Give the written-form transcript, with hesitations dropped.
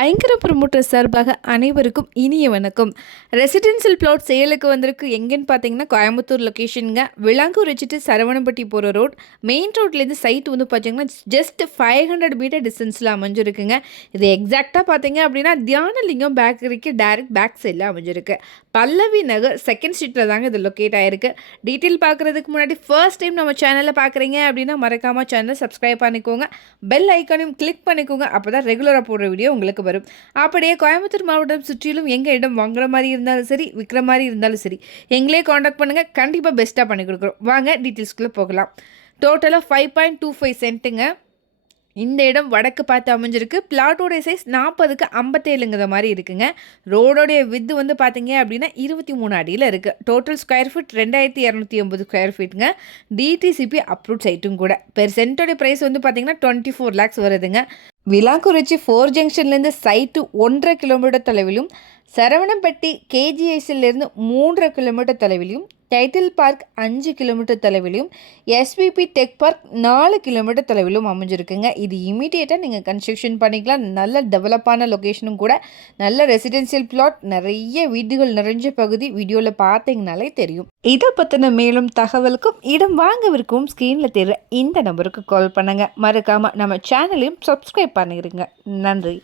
ஐங்கர promoter சார்பாக அனைவருக்கும் இனிய வணக்கம். ரெசிடென்சியல் பிளாட் சேலுக்கு வந்திருக்கு. எங்கேன்னு பார்த்தீங்கன்னா கோயம்புத்தூர் லொக்கேஷனுங்க. விளாங்கூர் வச்சுட்டு சரவணம்பட்டி போகிற ரோட். மெயின் ரோட்லேருந்து சைட் வந்து பார்த்தீங்கன்னா ஜஸ்ட் 500 மீட்டர் டிஸ்டன்ஸில் அமைஞ்சிருக்குங்க. இது எக்ஸாக்டாக பார்த்தீங்க அப்படின்னா தியானலிங்கம் பேக்கரிக்கு டைரக்ட் பேக் சைடில் அமைஞ்சிருக்கு. பல்லவி நகர் செகண்ட் ஸ்ட்ரீட்டில் தாங்க இது லொக்கேட் ஆகிருக்கு. டீட்டெயில் பார்க்குறதுக்கு முன்னாடி ஃபர்ஸ்ட் டைம் நம்ம சேனலில் பார்க்குறீங்க அப்படின்னா மறக்காமல் சேனலை சப்ஸ்கிரைப் பண்ணிக்கோங்க. பெல் ஐக்கானையும் கிளிக் பண்ணிக்கோங்க. அப்போ தான் ரெகுலராக போடுற வீடியோ உங்களுக்கு வரும். அப்படியே கோயம்புத்தூர் மாவட்டம் சுற்றிலும் எங்கள் இடம் வாங்குற மாதிரி இருந்தாலும் சரி, விற்கிற மாதிரி இருந்தாலும் சரி, எங்களே காண்டாக்ட் பண்ணுங்கள். கண்டிப்பாக பெஸ்ட்டாக பண்ணி கொடுக்குறோம். வாங்க டீட்டெயில்ஸ்குள்ளே போகலாம். டோட்டலாக 5.25 சென்ட்டுங்க. இந்த இடம் வடக்கு பார்த்து அமைஞ்சிருக்கு. பிளாட்டோடைய சைஸ் 40க்கு 57ங்கிற மாதிரி இருக்குங்க. ரோடோடைய வித்து வந்து பார்த்தீங்க அப்படின்னா 23 அடியில் இருக்குது. டோட்டல் ஸ்கொயர் ஃபீட் 2280 ஸ்கொயர் ஃபீட்டுங்க. டிடிசிபி அப்ரூவ் சைட்டும் கூட. பெர் சென்ட்டோடைய ப்ரைஸ் வந்து பார்த்தீங்கன்னா 24 lakhs வருதுங்க. விளாங்குறிச்சி 4 ஜங்ஷன்லேருந்து சைட்டு 1.5 கிலோமீட்டர் தொலைவிலும், சரவணம்பட்டி கேஜிஎஸ்லேருந்து 3.5 கிலோமீட்டர் தொலைவிலும், டைட்டில் பார்க் 5 கிலோமீட்டர் தொலைவிலும், எஸ்பிபி டெக் பார்க் 4 கிலோமீட்டர் தொலைவிலும் அமைஞ்சிருக்குங்க. இது இமீடியட்டாக நீங்கள் கன்ஸ்ட்ரக்ஷன் பண்ணிக்கலாம். நல்ல டெவலப்பான லொக்கேஷனும் கூட. நல்ல ரெசிடென்சியல் பிளாட், நிறைய வீடுகள் நிறைஞ்ச பகுதி. வீடியோவில் பார்த்தீங்கனாலே தெரியும். இதை பற்றின மேலும் தகவலுக்கும் இடம் வாங்கவிருக்கும் ஸ்க்ரீனில் தெரிகிற இந்த நம்பருக்கு கால் பண்ணுங்கள். மறக்காமல் நம்ம சேனலையும் சப்ஸ்கிரைப் பண்ணிடுங்க. நன்றி.